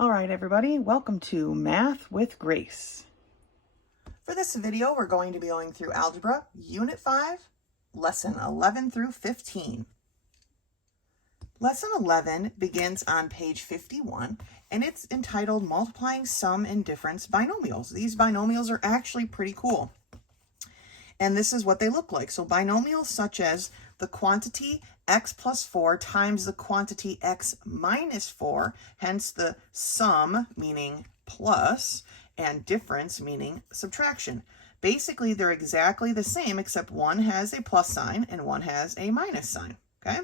All right, everybody, welcome to Math with Grace. For this video, we're going to be going through Algebra, Unit 5, Lesson 11 through 15. Lesson 11 begins on page 51, and it's entitled Multiplying Sum and Difference Binomials. These binomials are actually pretty cool. And this is what they look like. So binomials such as the quantity x plus 4 times the quantity x minus 4, hence the sum meaning plus and difference meaning subtraction. Basically, they're exactly the same except one has a plus sign and one has a minus sign, okay?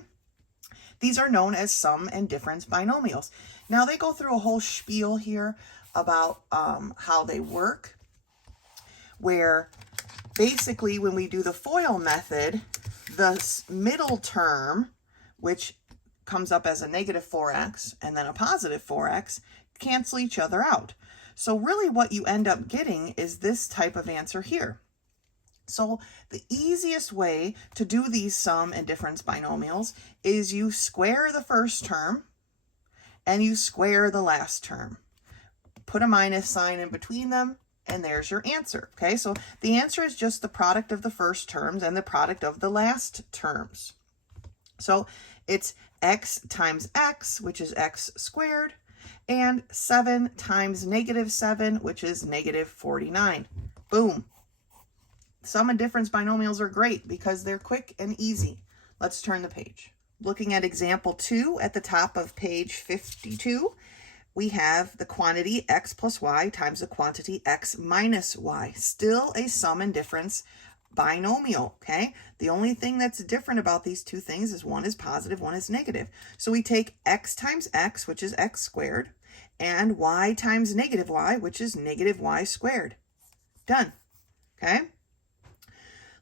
These are known as sum and difference binomials. Now, they go through a whole spiel here about how they work, where basically, when we do the FOIL method, the middle term, which comes up as a negative 4x and then a positive 4x, cancel each other out. So really what you end up getting is this type of answer here. So the easiest way to do these sum and difference binomials is you square the first term and you square the last term. Put a minus sign in between them, and there's your answer, okay? So the answer is just the product of the first terms and the product of the last terms. So it's x times x, which is x squared, and 7 times negative 7, which is negative 49. Boom. Sum and difference binomials are great because they're quick and easy. Let's turn the page. Looking at example 2 at the top of page 52, we have the quantity x plus y times the quantity x minus y. Still a sum and difference binomial, okay? The only thing that's different about these two things is one is positive, one is negative. So we take x times x, which is x squared, and y times negative y, which is negative y squared. Done, okay?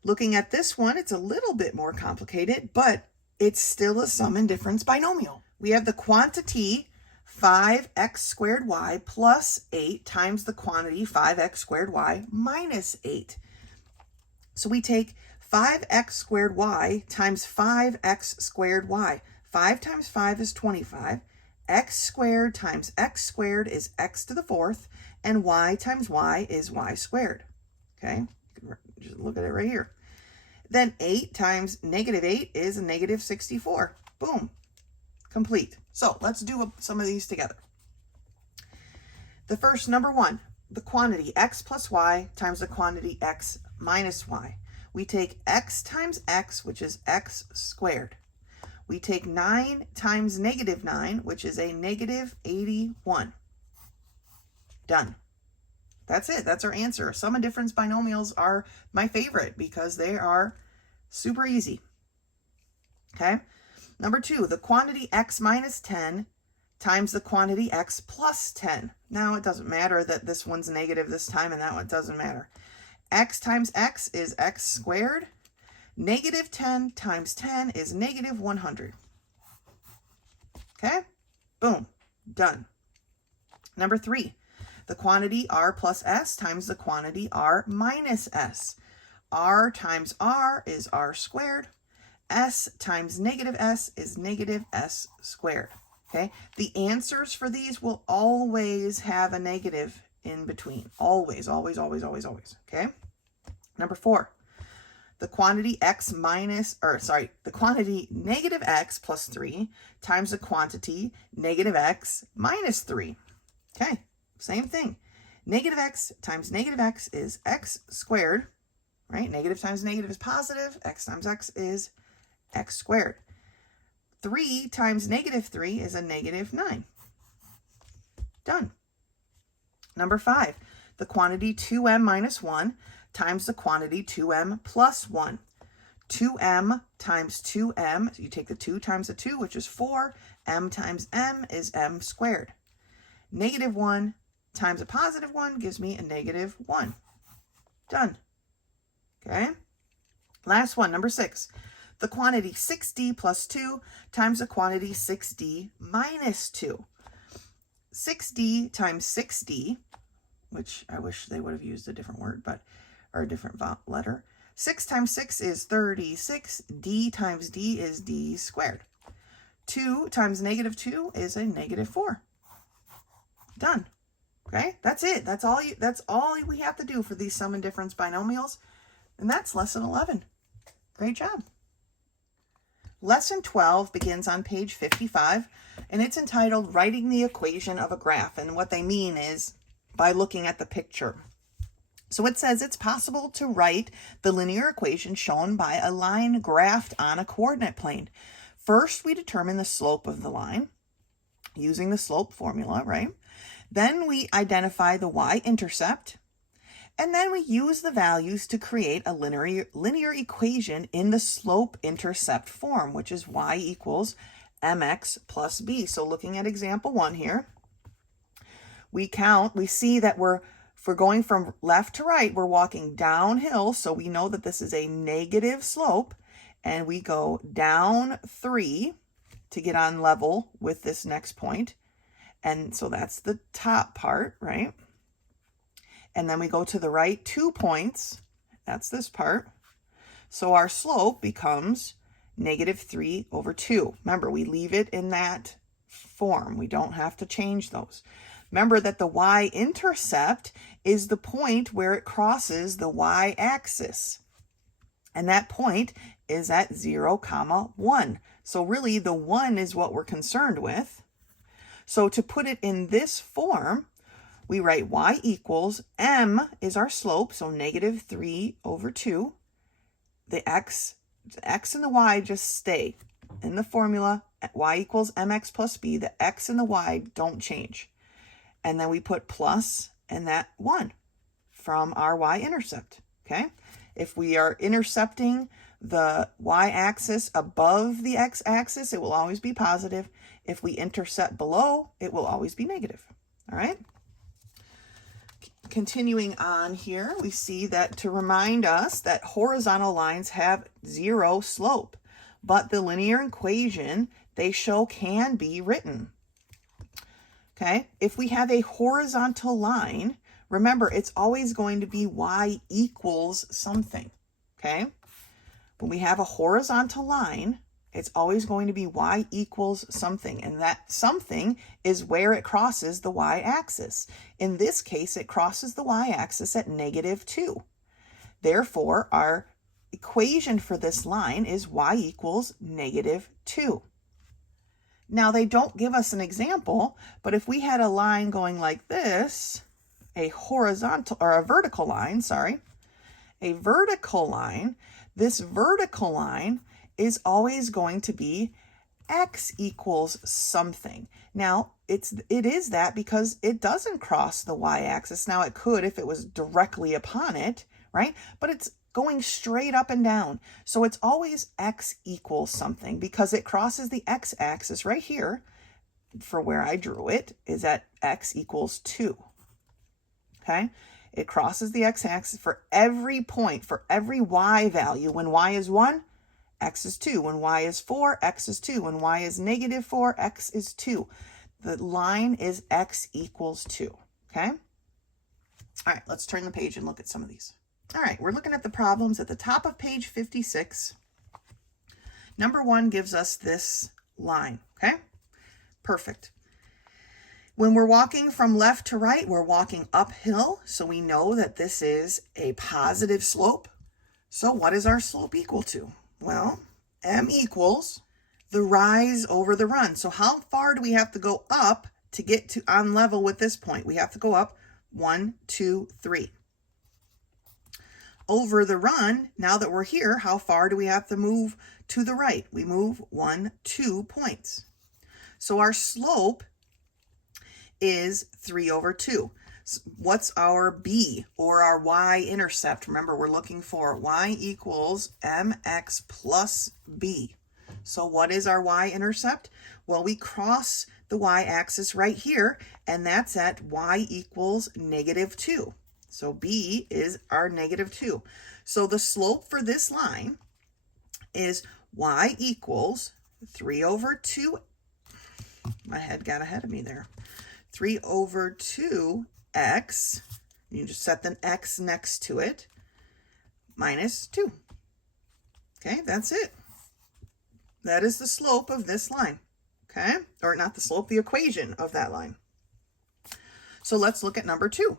Looking at this one, it's a little bit more complicated, but it's still a sum and difference binomial. We have the quantity 5x squared y plus 8 times the quantity 5x squared y minus 8. So we take 5x squared y times 5x squared y. 5 times 5 is 25. X squared times x squared is x to the fourth, and y times y is y squared. Okay, just look at it right here. Then 8 times negative 8 is a negative 64. Boom. Complete. So let's do some of these together. The first, number 1, the quantity x plus y times the quantity x minus y. We take x times x, which is x squared. We take 9 times negative 9, which is a negative 81. Done. That's it. That's our answer. Sum and difference binomials are my favorite because they are super easy. Okay. Number 2, the quantity x minus 10 times the quantity x plus 10. Now, it doesn't matter that this one's negative this time and that one doesn't matter. X times x is x squared. Negative 10 times 10 is negative 100. Okay? Boom. Done. Number 3, the quantity r plus s times the quantity r minus s. R times r is r squared. S times negative s is negative s squared, okay? The answers for these will always have a negative in between. Always, always, always, always, always, okay? Number 4, the quantity the quantity negative x plus 3 times the quantity negative x minus 3. Okay, same thing. Negative x times negative x is x squared, right? Negative times negative is positive. X times x is x squared. 3 times negative 3 is a negative 9. Done. Number 5, the quantity 2m minus 1 times the quantity 2m plus 1. 2m times 2m, so you take the 2 times the 2, which is 4. M times m is m squared. Negative 1 times a positive 1 gives me a negative 1. Done. Okay. Last one, number 6. The quantity 6d plus 2 times the quantity 6d minus 2. 6d times 6d, which I wish they would have used a different word, or a different letter. 6 times 6 is 36. D times d is d squared. 2 times negative 2 is a negative 4. Done. Okay, that's it. That's all we have to do for these sum and difference binomials. And that's lesson 11. Great job. Lesson 12 begins on page 55, and it's entitled Writing the Equation of a Graph. And what they mean is by looking at the picture. So it says it's possible to write the linear equation shown by a line graphed on a coordinate plane. First, we determine the slope of the line using the slope formula, right? Then we identify the y-intercept, and then we use the values to create a linear equation in the slope-intercept form, which is y equals mx plus b. So looking at example 1 here, we see that if we're going from left to right, we're walking downhill, so we know that this is a negative slope, and we go down 3 to get on level with this next point. And so that's the top part, right? And then we go to the right 2 points. That's this part. So our slope becomes -3/2. Remember, we leave it in that form. We don't have to change those. Remember that the y-intercept is the point where it crosses the y-axis. And that point is at 0, 1. So really, the 1 is what we're concerned with. So to put it in this form, we write y equals m is our slope, so -3/2. The x and the y just stay in the formula. Y equals mx plus b. The x and the y don't change. And then we put plus and that 1 from our y-intercept, okay? If we are intercepting the y-axis above the x-axis, it will always be positive. If we intercept below, it will always be negative, all right? Continuing on here, we see that to remind us that horizontal lines have 0 slope, but the linear equation they show can be written. Okay, if we have a horizontal line, remember it's always going to be y equals something, okay? When we have a horizontal line, it's always going to be y equals something, and that something is where it crosses the y-axis. In this case, it crosses the y-axis at -2. Therefore, our equation for this line is y equals -2. Now, they don't give us an example, but if we had a line going like this, a vertical line, this vertical line is always going to be x equals something. Now, it is that because it doesn't cross the y-axis. Now, it could if it was directly upon it, right? But it's going straight up and down. So it's always x equals something because it crosses the x-axis right here, for where I drew it, is at x equals 2. Okay? It crosses the x-axis for every point, for every y value. When y is 1, x is 2. When y is 4, x is 2. When y is -4, x is 2. The line is x equals 2. Okay? All right, let's turn the page and look at some of these. All right, we're looking at the problems at the top of page 56. Number 1 gives us this line, okay? Perfect. When we're walking from left to right, we're walking uphill, so we know that this is a positive slope. So what is our slope equal to? Well, m equals the rise over the run. So how far do we have to go up to get to on level with this point? We have to go up 1, 2, 3. Over the run, now that we're here, how far do we have to move to the right? We move 1, 2 points. So our slope is 3/2. What's our b, or our y-intercept? Remember, we're looking for y equals mx plus b. So what is our y-intercept? Well, we cross the y-axis right here, and that's at y equals -2. So b is our -2. So the slope for this line is y equals 3/2. My head got ahead of me there. 3/2x, you just set the x next to it, minus 2. Okay, that's it. That is the slope of this line, okay? Or not the slope, the equation of that line. So let's look at number 2.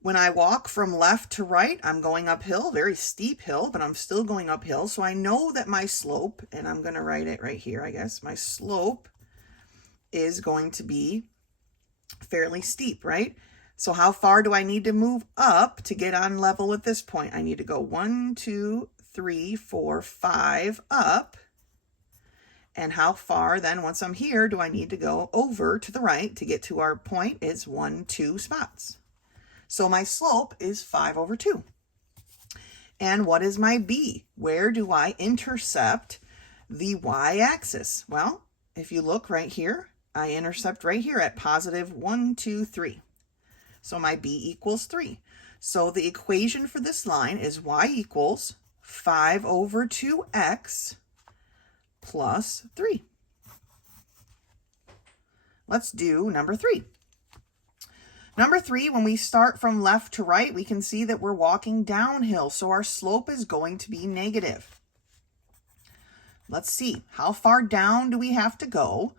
When I walk from left to right, I'm going uphill, very steep hill, but I'm still going uphill. So I know that my slope, and I'm going to write it right here, I guess, my slope is going to be fairly steep, right? So how far do I need to move up to get on level with this point? I need to go 1, 2, 3, 4, 5 up. And how far then, once I'm here, do I need to go over to the right to get to our point? Is 1, 2 spots. So my slope is 5/2. And what is my b? Where do I intercept the y-axis? Well, if you look right here, I intercept right here at positive 1, 2, 3. So my b equals 3. So the equation for this line is y equals 5/2x plus 3. Let's do number 3. Number 3, when we start from left to right, we can see that we're walking downhill, so our slope is going to be negative. Let's see, how far down do we have to go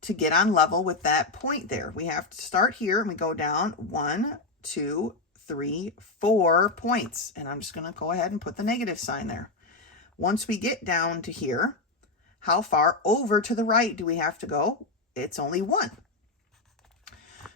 to get on level with that point there? We have to start here and we go down 1, 2, 3, 4 points. And I'm just going to go ahead and put the negative sign there. Once we get down to here, how far over to the right do we have to go? It's only 1.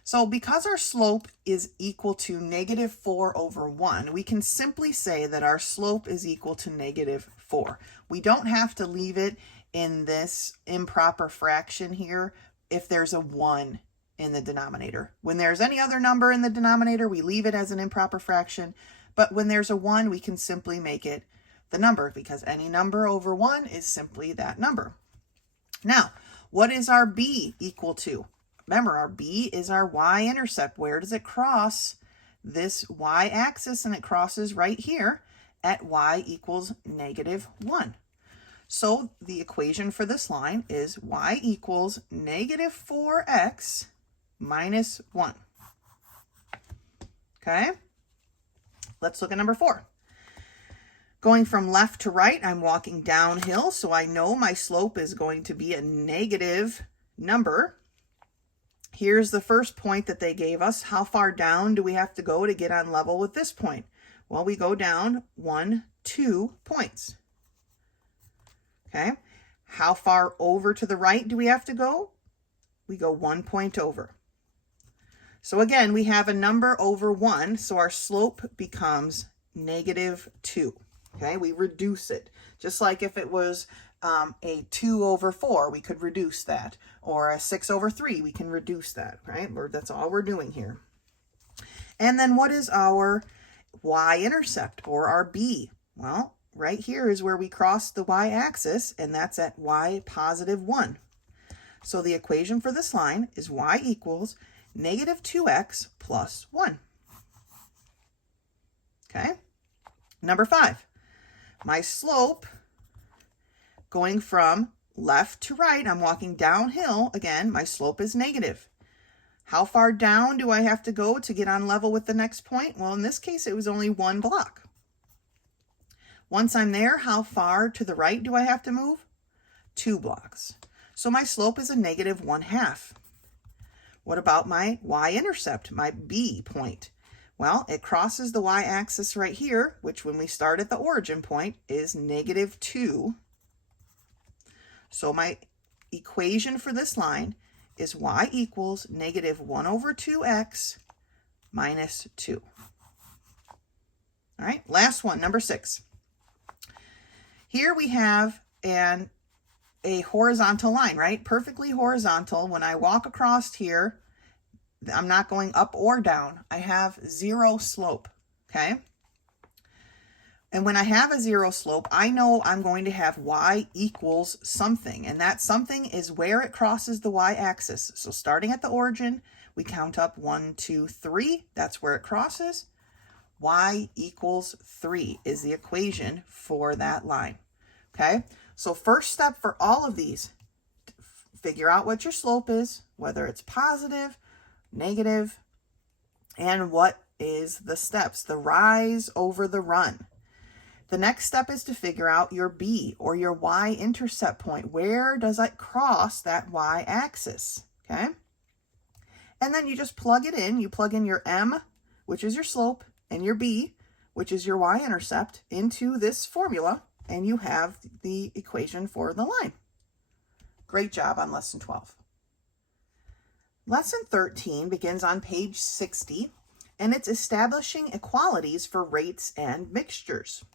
So because our slope is equal to -4/1, we can simply say that our slope is equal to -4. We don't have to leave it in this improper fraction here if there's a 1 in the denominator. When there's any other number in the denominator, we leave it as an improper fraction. But when there's a 1, we can simply make it the number, because any number over 1 is simply that number. Now, what is our b equal to? Remember, our b is our y-intercept. Where does it cross this y-axis? And it crosses right here at y equals -1. So the equation for this line is y equals -4x minus 1. Okay, let's look at number 4. Going from left to right, I'm walking downhill, so I know my slope is going to be a negative number. Here's the first point that they gave us. How far down do we have to go to get on level with this point? Well, we go down 1, 2 points. Okay, how far over to the right do we have to go? We go 1 point over. So again, we have a number over 1, so our slope becomes -2. Okay, we reduce it. Just like if it was a 2/4, we could reduce that. Or a 6/3, we can reduce that, right? That's all we're doing here. And then what is our y-intercept, or our b? Well, right here is where we cross the y-axis, and that's at y positive 1. So the equation for this line is y equals -2x plus 1. Okay, number 5. My slope, going from left to right, I'm walking downhill. Again, my slope is negative. How far down do I have to go to get on level with the next point? Well, in this case, it was only 1 block. Once I'm there, how far to the right do I have to move? 2 blocks. So my slope is a -1/2. What about my y-intercept, my b point? Well, it crosses the y-axis right here, which when we start at the origin point is -2. So my equation for this line is y equals -1/2x minus 2. All right, last one, number 6. Here we have a horizontal line, right? Perfectly horizontal. When I walk across here, I'm not going up or down. I have 0 slope, okay? And when I have a 0 slope, I know I'm going to have y equals something, and that something is where it crosses the y-axis. So starting at the origin, we count up 1, 2, 3. That's where it crosses. Y equals 3 is the equation for that line, okay? So first step for all of these, figure out what your slope is, whether it's positive, negative, and what is the steps, the rise over the run. The next step is to figure out your b, or your y-intercept point. Where does it cross that y-axis, okay? And then you just plug it in. You plug in your m, which is your slope, and your b, which is your y-intercept, into this formula, and you have the equation for the line. Great job on lesson 12. Lesson 13 begins on page 60, and it's establishing equalities for rates and mixtures.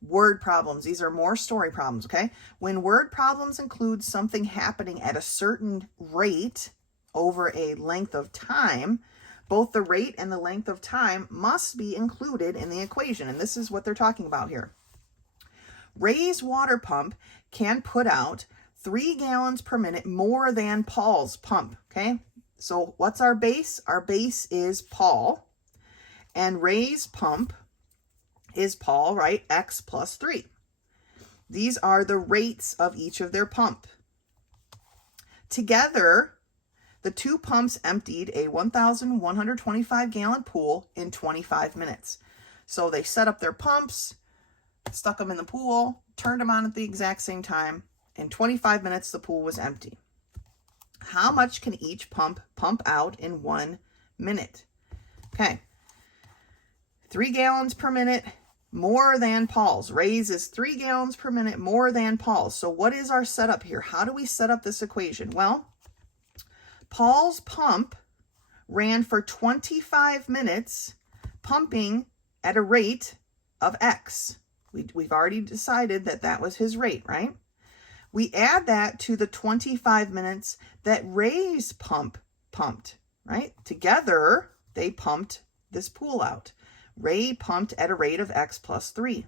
Word problems. These are more story problems, okay? When word problems include something happening at a certain rate over a length of time, both the rate and the length of time must be included in the equation, and this is what they're talking about here. Ray's water pump can put out 3 gallons per minute more than Paul's pump, okay? So what's our base? Our base is Paul, and Ray's pump is Paul, right? X plus 3. These are the rates of each of their pump. Together, the two pumps emptied a 1,125 gallon pool in 25 minutes. So they set up their pumps, stuck them in the pool, turned them on at the exact same time. In 25 minutes, the pool was empty. How much can each pump out in 1 minute? Okay. 3 gallons per minute more than Paul's. Ray's is 3 gallons per minute more than Paul's. So what is our setup here? How do we set up this equation? Well, Paul's pump ran for 25 minutes, pumping at a rate of X. We've already decided that that was his rate, right? We add that to the 25 minutes that Ray's pump pumped, right? Together, they pumped this pool out. Ray pumped at a rate of X plus 3.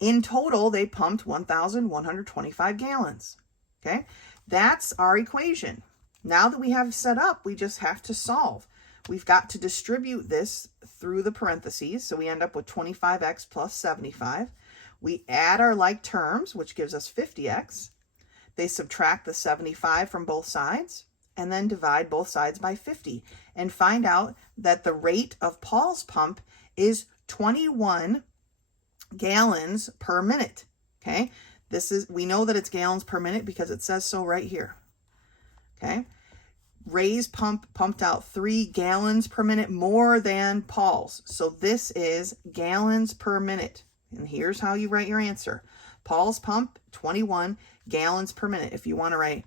In total, they pumped 1,125 gallons, okay? That's our equation. Now that we have set up, we just have to solve. We've got to distribute this through the parentheses, so we end up with 25x plus 75. We add our like terms, which gives us 50x. They subtract the 75 from both sides, and then divide both sides by 50, and find out that the rate of Paul's pump is 21 gallons per minute, okay? We know that it's gallons per minute because it says so right here, okay? Ray's pump pumped out 3 gallons per minute more than Paul's. So this is gallons per minute. And here's how you write your answer. Paul's pump, 21 gallons per minute. If you want to write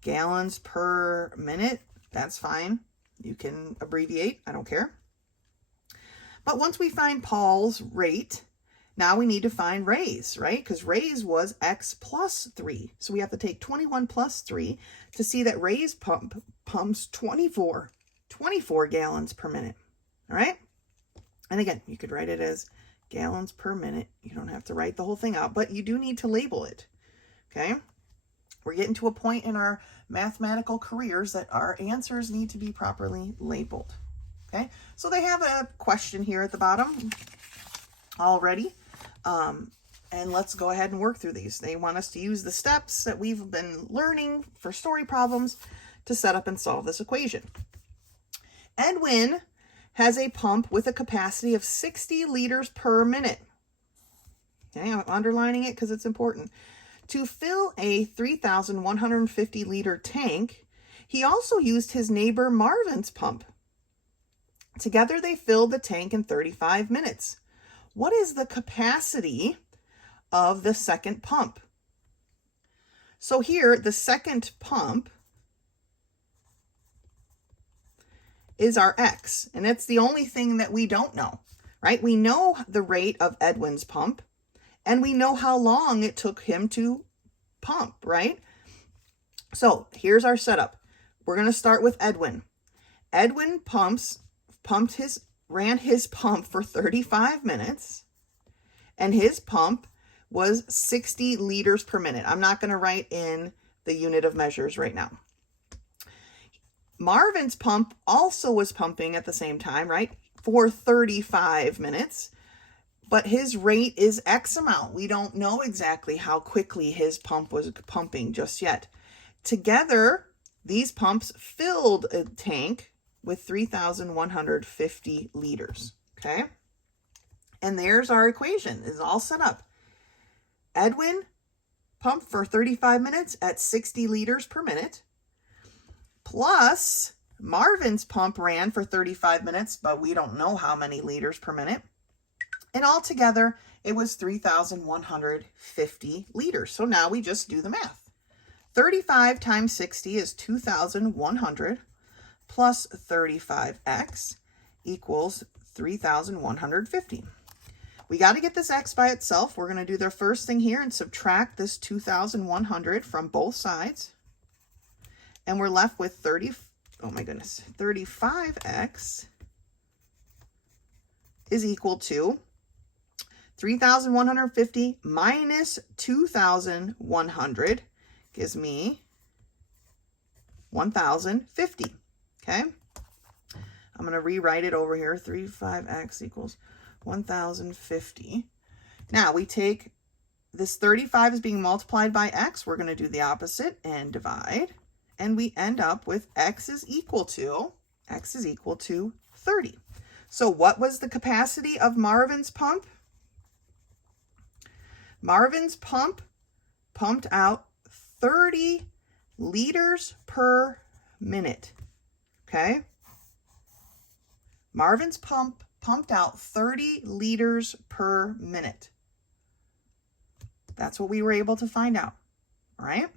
gallons per minute, that's fine. You can abbreviate. I don't care. But once we find Paul's rate, now we need to find Ray's, right? Because Ray's was X plus 3. So we have to take 21 plus 3 to see that Ray's pump pumps 24 gallons per minute, all right? And again, you could write it as gallons per minute. You don't have to write the whole thing out, but you do need to label it, okay? We're getting to a point in our mathematical careers that our answers need to be properly labeled, okay? So they have a question here at the bottom already. And let's go ahead and work through these. They want us to use the steps that we've been learning for story problems to set up and solve this equation. Edwin has a pump with a capacity of 60 liters per minute. Okay, I'm underlining it because it's important. To fill a 3,150 liter tank, he also used his neighbor Marvin's pump. Together they filled the tank in 35 minutes. What is the capacity of the second pump? So here, the second pump is our X, and it's the only thing that we don't know, right? We know the rate of Edwin's pump, and we know how long it took him to pump, right? So here's our setup. We're going to start with Edwin. Edwin ran his pump for 35 minutes, and his pump was 60 liters per minute. I'm not going to write in the unit of measures right now. Marvin's pump also was pumping at the same time, right, for 35 minutes, but his rate is X amount. We don't know exactly how quickly his pump was pumping just yet. Together, these pumps filled a tank with 3,150 liters, okay? And there's our equation. It's all set up. Edwin pumped for 35 minutes at 60 liters per minute, plus Marvin's pump ran for 35 minutes, but we don't know how many liters per minute. And altogether, it was 3,150 liters. So now we just do the math. 35 times 60 is 2,100 plus 35x equals 3,150. We got to get this x by itself. We're going to do the first thing here and subtract this 2,100 from both sides. And we're left with 35x is equal to 3,150 minus 2,100 gives me 1,050. Okay? I'm going to rewrite it over here. 35x equals 1,050. Now we take this 35 is being multiplied by x. We're going to do the opposite and divide. And we end up with x is equal to 30. So what was the capacity of Marvin's pump? Marvin's pump pumped out 30 liters per minute. Okay? Marvin's pump pumped out 30 liters per minute. That's what we were able to find out. All right?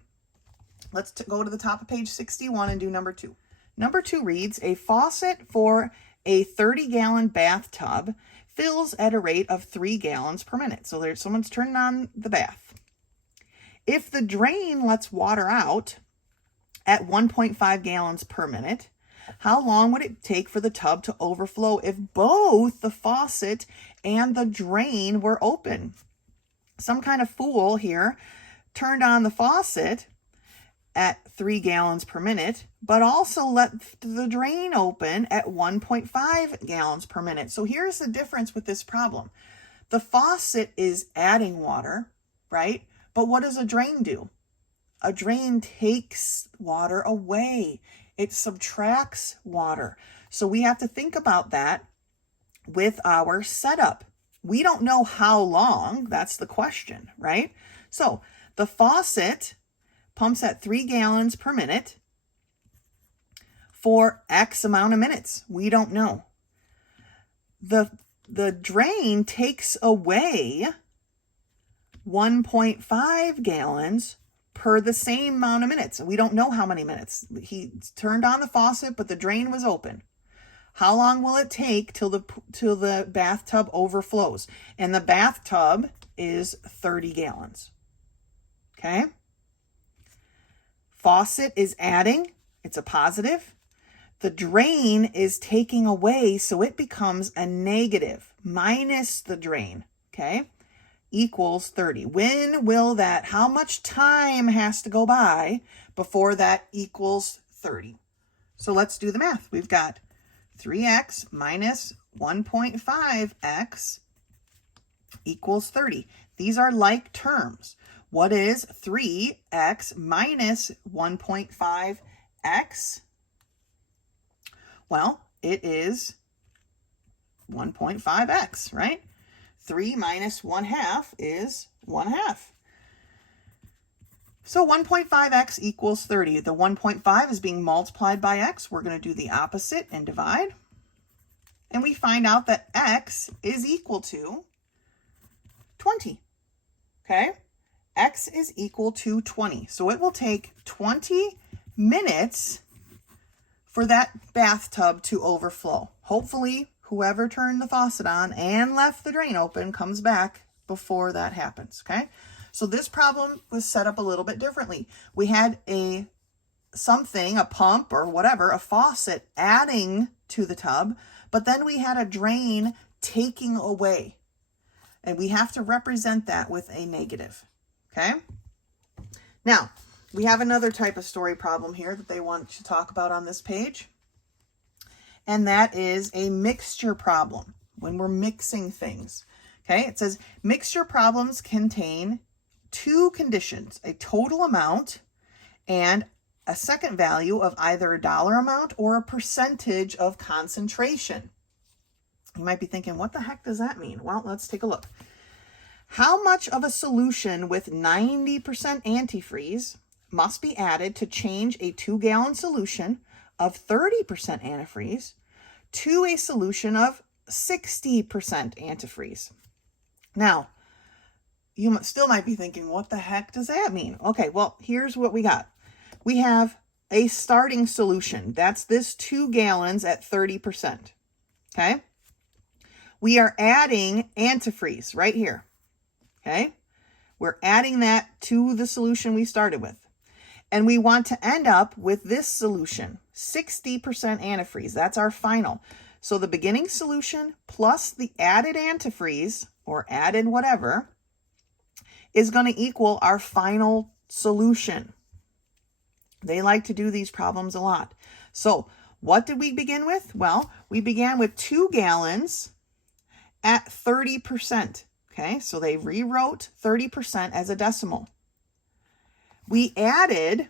Let's go to the top of page 61 and do number 2. Number 2 reads, a faucet for a 30-gallon bathtub fills at a rate of 3 gallons per minute. So there's someone's turning on the bath. If the drain lets water out at 1.5 gallons per minute, how long would it take for the tub to overflow if both the faucet and the drain were open? Some kind of fool here turned on the faucet at 3 gallons per minute, but also left the drain open at 1.5 gallons per minute. So here's the difference with this problem. The faucet is adding water, right? But what does a drain do? A drain takes water away. It subtracts water. So we have to think about that with our setup. We don't know how long, that's the question, right? So the faucet pumps at 3 gallons per minute for X amount of minutes. We don't know. The drain takes away 1.5 gallons per the same amount of minutes. We don't know how many minutes. He turned on the faucet, but the drain was open. How long will it take till the bathtub overflows? And the bathtub is 30 gallons. Okay? Faucet is adding, it's a positive. The drain is taking away, so it becomes a negative, minus the drain, okay? Equals 30. When will that, how much time has to go by before that equals 30? So let's do the math. We've got 3x minus 1.5x equals 30. These are like terms. What is 3x minus 1.5x? Well, it is 1.5x, right? 3 minus 1/2 is 1/2. So 1.5x equals 30. The 1.5 is being multiplied by x. We're going to do the opposite and divide. And we find out that x is equal to 20. Okay? X is equal to 20. So it will take 20 minutes for that bathtub to overflow. Hopefully, whoever turned the faucet on and left the drain open comes back before that happens, okay? So this problem was set up a little bit differently. We had a pump or whatever, a faucet adding to the tub, but then we had a drain taking away. And we have to represent that with a negative, okay? Now, we have another type of story problem here that they want to talk about on this page. And that is a mixture problem, when we're mixing things. Okay, it says mixture problems contain two conditions, a total amount and a second value of either a dollar amount or a percentage of concentration. You might be thinking, what the heck does that mean? Well, let's take a look. How much of a solution with 90% antifreeze must be added to change a 2-gallon solution of 30% antifreeze to a solution of 60% antifreeze. Now, you still might be thinking, what the heck does that mean? Okay, well, here's what we got. We have a starting solution. That's this 2 gallons at 30%. Okay? We are adding antifreeze right here. Okay? We're adding that to the solution we started with. And we want to end up with this solution, 60% antifreeze. That's our final. So the beginning solution plus the added antifreeze, or added whatever, is going to equal our final solution. They like to do these problems a lot. So what did we begin with? Well, we began with 2 gallons at 30%. Okay, so they rewrote 30% as a decimal. We added,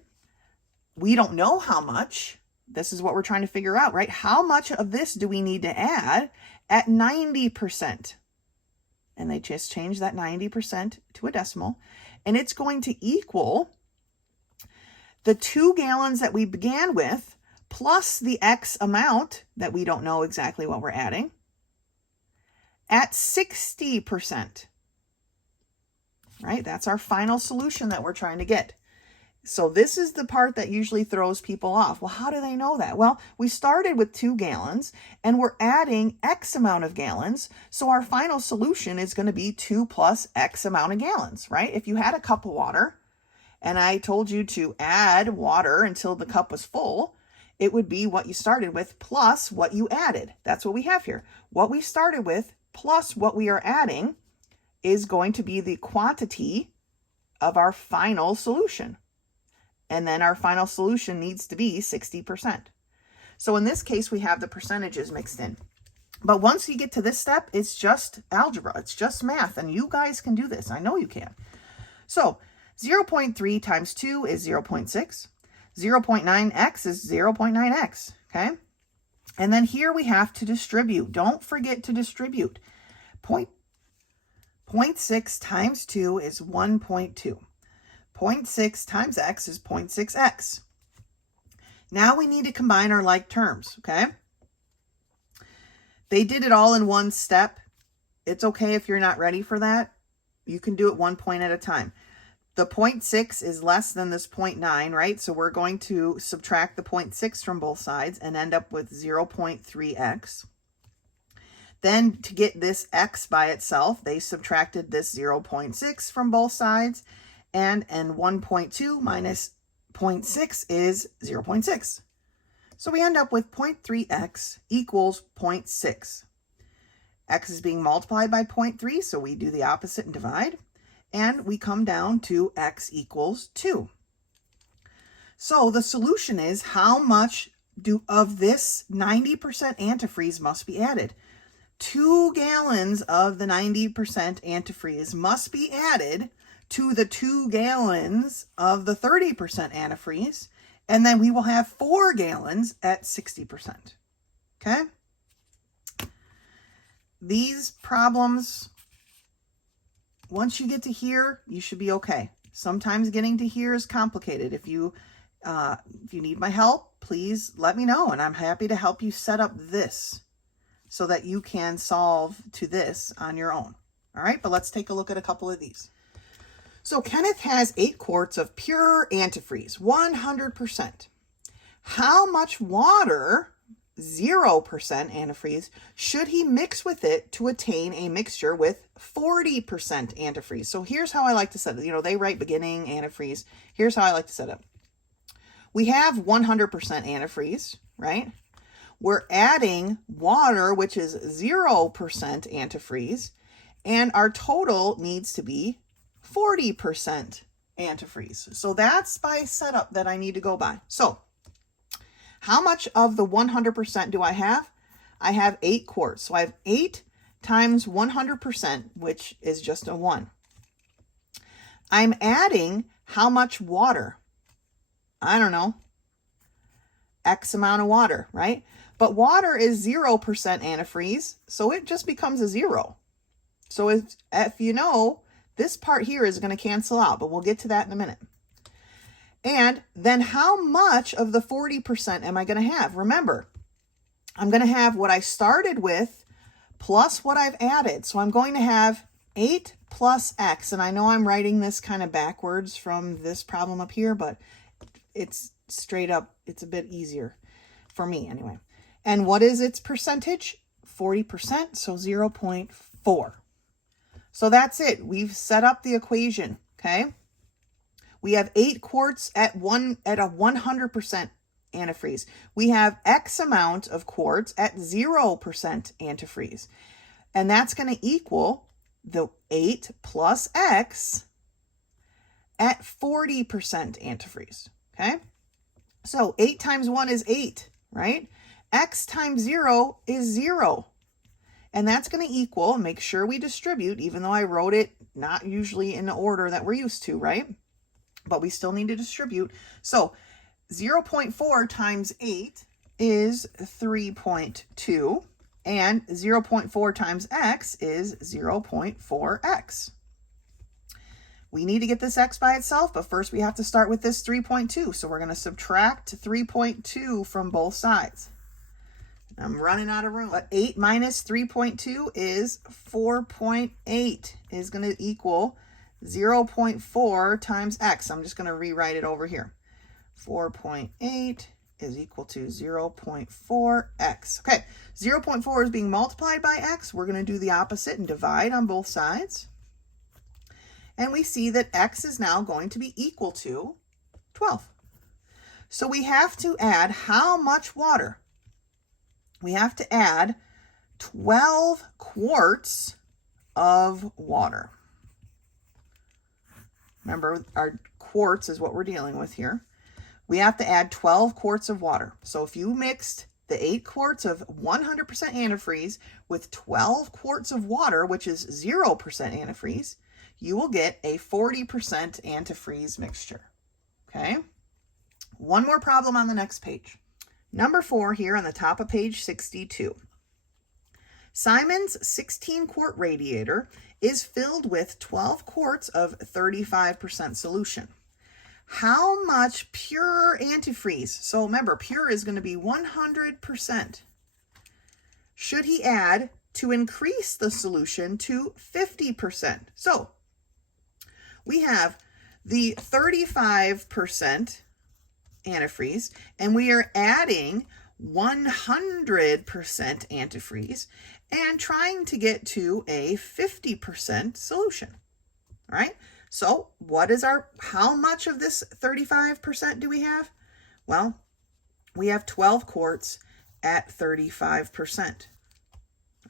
we don't know how much. This is what we're trying to figure out, right? How much of this do we need to add at 90%? And they just changed that 90% to a decimal. And it's going to equal the 2 gallons that we began with plus the X amount that we don't know exactly what we're adding at 60%. Right? That's our final solution that we're trying to get. So this is the part that usually throws people off. Well, how do they know that? Well, we started with 2 gallons and we're adding X amount of gallons. So our final solution is going to be 2 plus X amount of gallons, right? If you had a cup of water and I told you to add water until the cup was full, it would be what you started with plus what you added. That's what we have here. What we started with plus what we are adding is going to be the quantity of our final solution. And then our final solution needs to be 60%. So in this case, we have the percentages mixed in. But once you get to this step, it's just algebra. It's just math. And you guys can do this. I know you can. So 0.3 times 2 is 0.6. 0.9x is 0.9x. Okay? And then here we have to distribute. Don't forget to distribute. 0.6 times 2 is 1.2. 0.6 times x is 0.6x. Now we need to combine our like terms, okay? They did it all in one step. It's okay if you're not ready for that. You can do it 1 point at a time. The 0.6 is less than this 0.9, right? So we're going to subtract the 0.6 from both sides and end up with 0.3x. Then to get this x by itself, they subtracted this 0.6 from both sides. And 1.2 minus 0.6 is 0.6. So we end up with 0.3x equals 0.6. X is being multiplied by 0.3, so we do the opposite and divide. And we come down to x equals 2. So the solution is how much of this 90% antifreeze must be added. 2 gallons of the 90% antifreeze must be added to the 2 gallons of the 30% antifreeze, and then we will have 4 gallons at 60%. Okay? These problems, once you get to here, you should be okay. Sometimes getting to here is complicated. If you need my help, please let me know, and I'm happy to help you set up this so that you can solve to this on your own. All right, but let's take a look at a couple of these. So Kenneth has 8 quarts of pure antifreeze, 100%. How much water, 0% antifreeze, should he mix with it to attain a mixture with 40% antifreeze? So here's how I like to set it. You know, they write beginning antifreeze. Here's how I like to set it. We have 100% antifreeze, right? We're adding water, which is 0% antifreeze, and our total needs to be 40% antifreeze. So that's my setup that I need to go by. So how much of the 100% do I have? I have 8 quarts. So I have 8 times 100%, which is just a 1. I'm adding how much water? I don't know. X amount of water, right? But water is 0% antifreeze, so it just becomes a 0. So if you know, this part here is going to cancel out, but we'll get to that in a minute. And then how much of the 40% am I going to have? Remember, I'm going to have what I started with plus what I've added. So I'm going to have 8 plus x. And I know I'm writing this kind of backwards from this problem up here, but it's straight up. It's a bit easier for me anyway. And what is its percentage? 40%, so 0.4. So that's it. We've set up the equation, okay? We have 8 quarts at a 100% antifreeze. We have X amount of quarts at 0% antifreeze. And that's going to equal the 8 plus X at 40% antifreeze, okay? So 8 times 1 is 8, right? X times 0 is 0. And that's going to equal, make sure we distribute, even though I wrote it not usually in the order that we're used to, right? But we still need to distribute. So 0.4 times 8 is 3.2. And 0.4 times x is 0.4x. We need to get this x by itself, but first we have to start with this 3.2. So we're going to subtract 3.2 from both sides. I'm running out of room. But 8 minus 3.2 is 4.8 is going to equal 0.4 times x. I'm just going to rewrite it over here. 4.8 is equal to 0.4x. Okay, 0.4 is being multiplied by x. We're going to do the opposite and divide on both sides. And we see that x is now going to be equal to 12. So we have to add how much water? We have to add 12 quarts of water. Remember, our quarts is what we're dealing with here. We have to add 12 quarts of water. So if you mixed the 8 quarts of 100% antifreeze with 12 quarts of water, which is 0% antifreeze, you will get a 40% antifreeze mixture. Okay? One more problem on the next page. Number 4 here on the top of page 62. Simon's 16-quart radiator is filled with 12 quarts of 35% solution. How much pure antifreeze, so remember, pure is going to be 100%, should he add to increase the solution to 50%? So we have the 35% antifreeze, and we are adding 100% antifreeze and trying to get to a 50% solution. All right, so what is how much of this 35% do we have? Well, we have 12 quarts at 35%,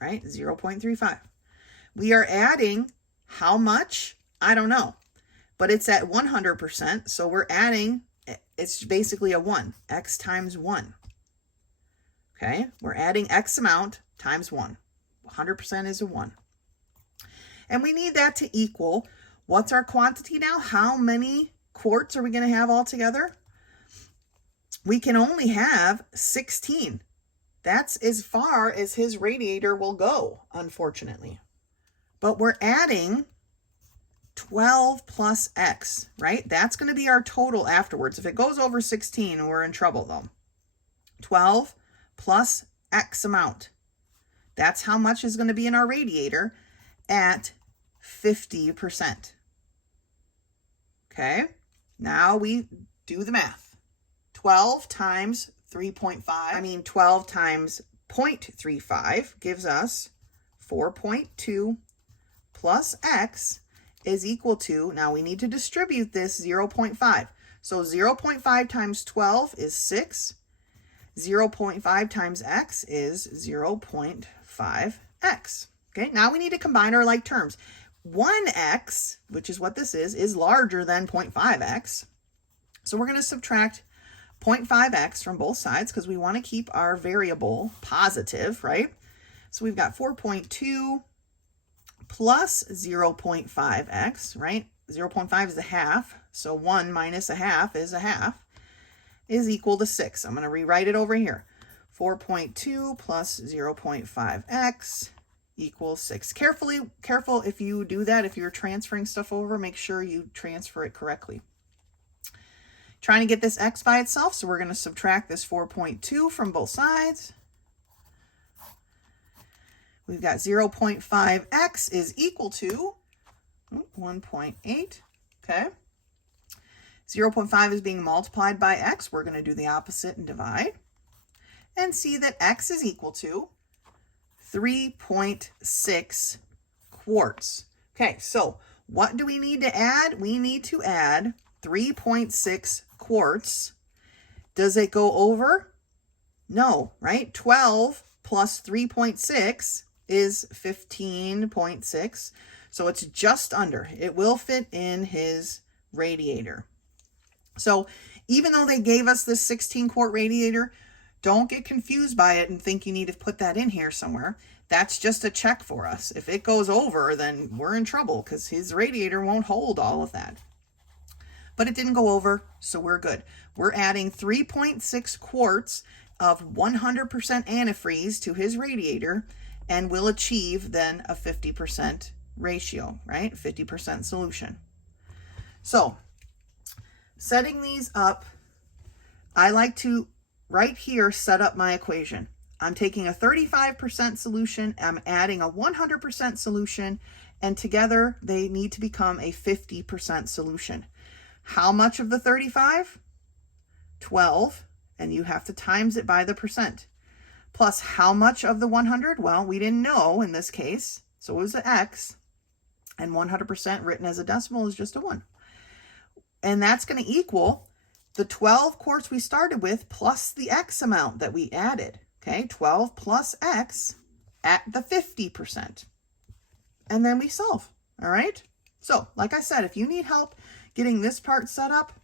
right? 0.35. We are adding how much? I don't know, but it's at 100%, so we're adding, it's basically a 1, x times 1. Okay, we're adding x amount times 1. 100% is a 1. And we need that to equal, what's our quantity now? How many quarts are we going to have altogether? We can only have 16. That's as far as his radiator will go, unfortunately. But we're adding 12 plus x, right? That's going to be our total afterwards. If it goes over 16, we're in trouble though. 12 plus x amount. That's how much is going to be in our radiator at 50%. Okay, now we do the math. 12 times 12 times 0.35 gives us 4.2 plus x is equal to, now we need to distribute this 0.5. So 0.5 times 12 is 6. 0.5 times x is 0.5x. Okay, now we need to combine our like terms. 1x, which is what this is larger than 0.5x. So we're going to subtract 0.5x from both sides because we want to keep our variable positive, right? So we've got 4.2 plus 0.5x, right? 0.5 is a half, so 1 minus a half, is equal to 6. I'm going to rewrite it over here. 4.2 plus 0.5x equals 6. Careful if you do that, if you're transferring stuff over, make sure you transfer it correctly. trying to get this x by itself, so we're going to subtract this 4.2 from both sides. We've got 0.5x is equal to 1.8, okay? 0.5 is being multiplied by x. We're going to do the opposite and divide. And see that x is equal to 3.6 quarts. Okay, so what do we need to add? We need to add 3.6 quarts. Does it go over? No, right? 12 plus 3.6 is 15.6. So it's just under. It will fit in his radiator. So even though they gave us this 16-quart radiator, don't get confused by it and think you need to put that in here somewhere. That's just a check for us. If it goes over, then we're in trouble because his radiator won't hold all of that. But it didn't go over, so we're good. We're adding 3.6 quarts of 100% antifreeze to his radiator, and we'll achieve then a 50% ratio, right? 50% solution. So setting these up, I like to right here set up my equation. I'm taking a 35% solution, I'm adding a 100% solution, and together they need to become a 50% solution. How much of the 35? 12, and you have to times it by the percent. Plus how much of the 100? Well, we didn't know in this case, so it was an x, and 100% written as a decimal is just a 1. And that's going to equal the 12 quarts we started with plus the x amount that we added. Okay, 12 plus x at the 50%. And then we solve, all right? So, like I said, if you need help getting this part set up,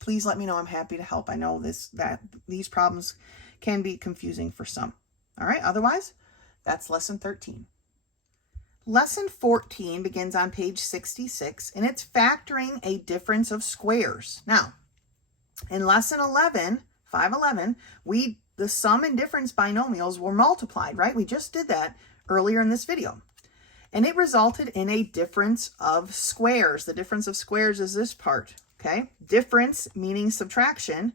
please let me know. I'm happy to help. I know these problems can be confusing for some. All right, otherwise, that's lesson 13. Lesson 14 begins on page 66, and it's factoring a difference of squares. Now, in lesson 11, 511, the sum and difference binomials were multiplied, right? We just did that earlier in this video. And it resulted in a difference of squares. The difference of squares is this part, okay? Difference meaning subtraction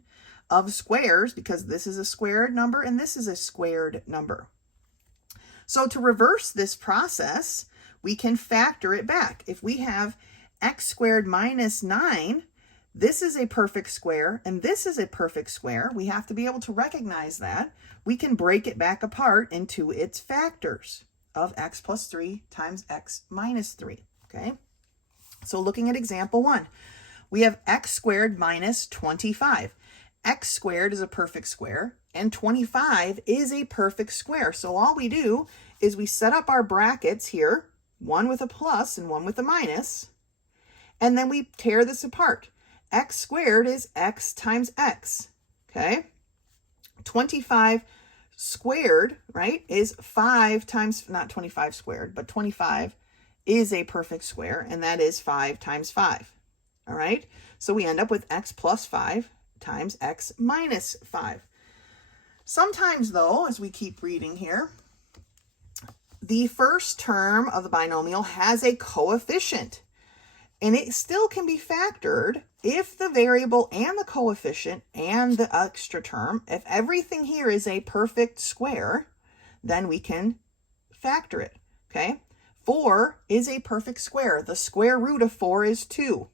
of squares, because this is a squared number and this is a squared number. So to reverse this process, we can factor it back. If we have x squared minus 9, this is a perfect square, and this is a perfect square. We have to be able to recognize that. We can break it back apart into its factors of x plus 3 times x minus 3, okay? So looking at example 1, we have x squared minus 25. X squared is a perfect square, and 25 is a perfect square. So all we do is we set up our brackets here, one with a plus and one with a minus, and then we tear this apart. X squared is x times x, okay? 25 squared, right, is 5 times, not 25 squared, but 25 is a perfect square, and that is 5 times 5, all right? So we end up with x plus 5 times x minus 5. Sometimes, though, as we keep reading here, the first term of the binomial has a coefficient, and it still can be factored if the variable and the coefficient and the extra term, if everything here is a perfect square, then we can factor it, okay? 4 is a perfect square. The square root of 4 is 2.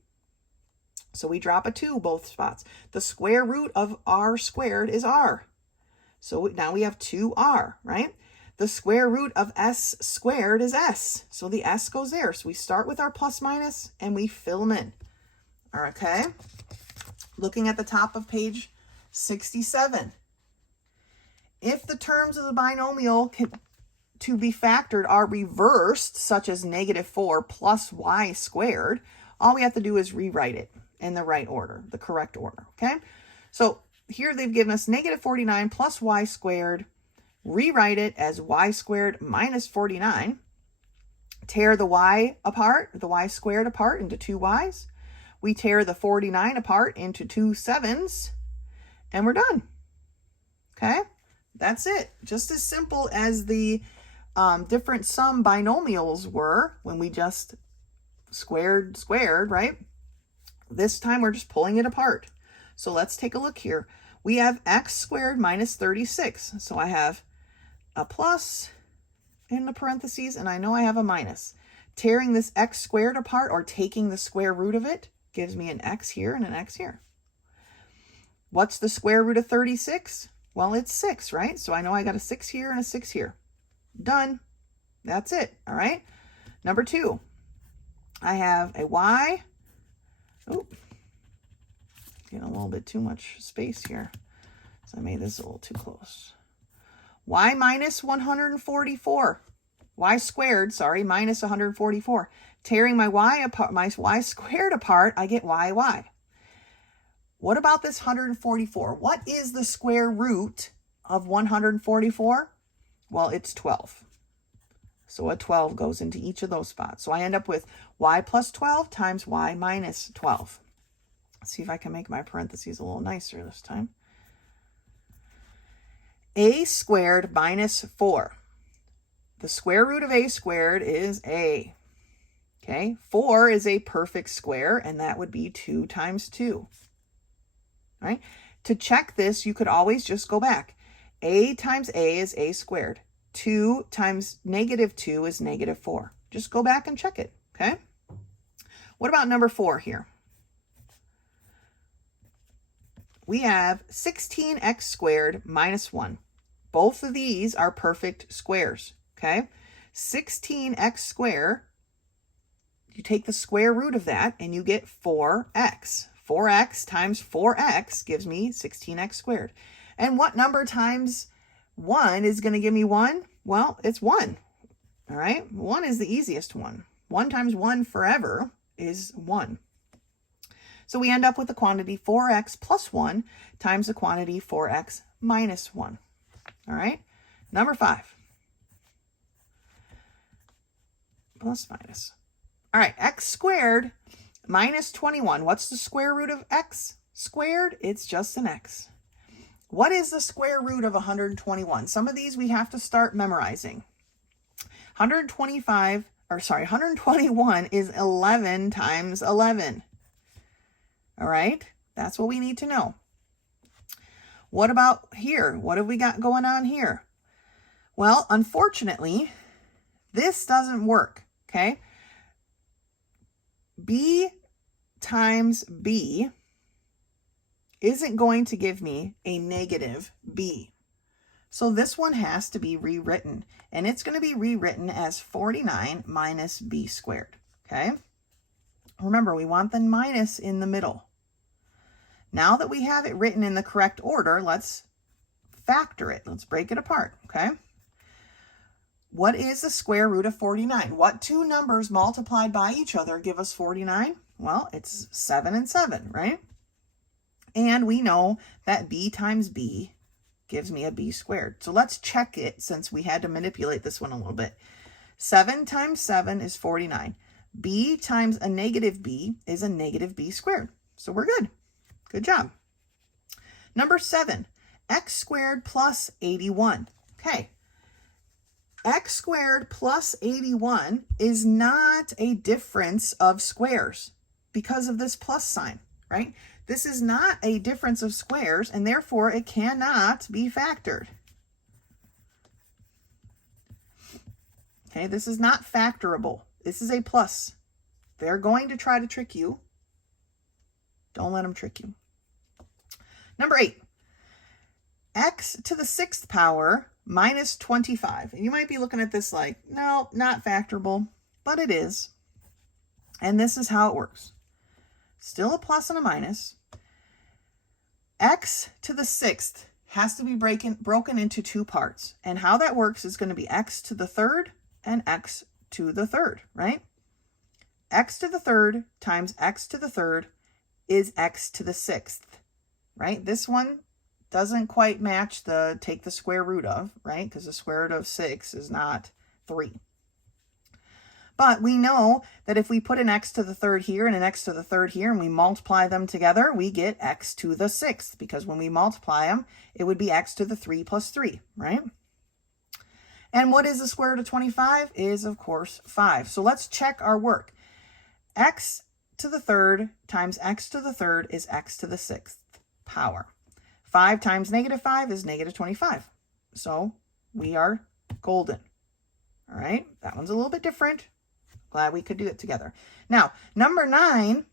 So we drop a 2 both spots. The square root of r squared is r. So now we have 2r, right? The square root of s squared is s. So the s goes there. So we start with our plus minus and we fill them in. Okay. Looking at the top of page 67. If the terms of the binomial to be factored are reversed, such as -4 plus y squared, all we have to do is rewrite it in the right order, the correct order. Okay. So here they've given us -49 plus y squared. Rewrite it as y squared minus 49. Tear the y apart, the y squared apart into 2 y's. We tear the 49 apart into 2 7's, and we're done. Okay, that's it. Just as simple as the different sum binomials were when we just squared, right? This time we're just pulling it apart. So let's take a look here. We have x squared minus 36. So I have a plus in the parentheses, and I know I have a minus. Tearing this x squared apart, or taking the square root of it, gives me an x here and an x here. What's the square root of 36? Well, it's 6, right? So I know I got a 6 here and a 6 here. Done. That's it, all right? Number 2, I have a y. Oh, getting a little bit too much space here. So I made this a little too close. Y minus 144. Y squared, sorry, minus 144. Tearing my y apart, my y squared apart, I get y. What about this 144? What is the square root of 144? Well, it's 12. So a 12 goes into each of those spots. So I end up with y plus 12 times y minus 12. Let's see if I can make my parentheses a little nicer this time. A squared minus 4. The square root of a squared is a. Okay, 4 is a perfect square, and that would be 2 times 2. All right, to check this, you could always just go back. A times a is a squared. 2 times negative 2 is negative 4. Just go back and check it, okay? What about number 4 here? We have 16x squared minus 1. Both of these are perfect squares, okay? 16x squared, you take the square root of that and you get 4x. 4x times 4x gives me 16x squared. And what number times 1 is going to give me 1? Well, it's 1. All right? 1 is the easiest one. 1 times 1 forever is 1. So we end up with the quantity 4x plus 1 times the quantity 4x minus 1. All right? Number 5. Plus minus. All right, x squared minus 21. What's the square root of x squared? It's just an x. What is the square root of 121? Some of these we have to start memorizing. 121 is 11 times 11. All right, that's what we need to know. What about here? What have we got going on here? Well, unfortunately, this doesn't work, okay? B times B isn't going to give me a negative B. So this one has to be rewritten, and it's going to be rewritten as 49 minus B squared, okay? Remember, we want the minus in the middle. Now that we have it written in the correct order, let's factor it. Let's break it apart, okay? What is the square root of 49? What two numbers multiplied by each other give us 49? Well, it's 7 and 7, right? And we know that b times b gives me a b squared. So let's check it since we had to manipulate this one a little bit. 7 times 7 is 49. B times a negative b is a negative b squared. So we're good. Good job. Number 7, x squared plus 81. Okay. X squared plus 81 is not a difference of squares because of this plus sign, right? This is not a difference of squares, and therefore it cannot be factored. Okay, this is not factorable. This is a plus. They're going to try to trick you. Don't let them trick you. Number 8, x to the 6th power minus 25. And you might be looking at this like, no, not factorable, but it is. And this is how it works. Still a plus and a minus. X to the 6th has to be broken into two parts. And how that works is going to be x to the 3rd and x to the 3rd, right? X to the 3rd times x to the 3rd is x to the 6th, right? This one doesn't quite match the take the square root of, right? Because the square root of 6 is not 3. But we know that if we put an x to the 3rd here and an x to the 3rd here and we multiply them together, we get x to the 6th, because when we multiply them, it would be x to the 3 plus 3, right? And what is the square root of 25? Is, of course, 5. So let's check our work. X to the 3rd times x to the 3rd is x to the 6th. power. 5 times negative 5 is negative 25. So we are golden. All right, that one's a little bit different. Glad we could do it together. Now, number 9,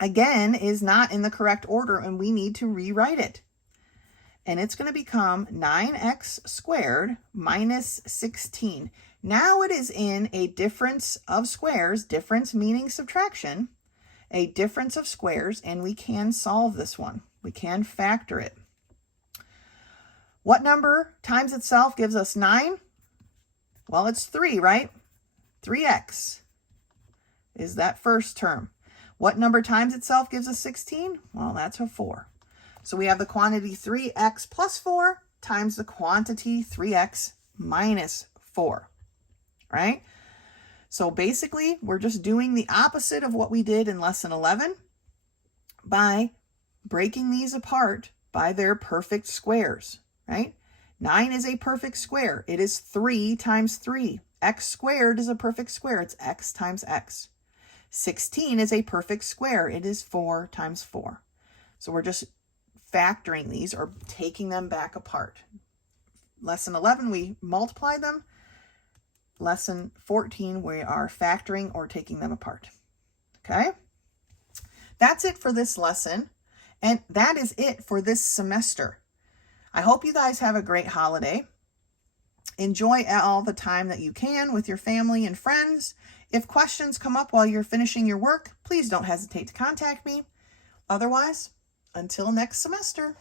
again, is not in the correct order, and we need to rewrite it. And it's going to become 9x squared minus 16. Now it is in a difference of squares, difference meaning subtraction, a difference of squares, and we can solve this one. We can factor it. What number times itself gives us 9? Well, it's 3, right? 3x is that first term. What number times itself gives us 16? Well, that's a 4. So we have the quantity 3x plus 4 times the quantity 3x minus 4, right? So basically, we're just doing the opposite of what we did in lesson 11 by breaking these apart by their perfect squares, right? 9 is a perfect square. It is 3 times 3. X squared is a perfect square. It's x times x. 16 is a perfect square. It is 4 times 4. So we're just factoring these or taking them back apart. Lesson 11, we multiply them. Lesson 14, we are factoring or taking them apart. Okay? That's it for this lesson. And that is it for this semester. I hope you guys have a great holiday. Enjoy all the time that you can with your family and friends. If questions come up while you're finishing your work, please don't hesitate to contact me. Otherwise, until next semester.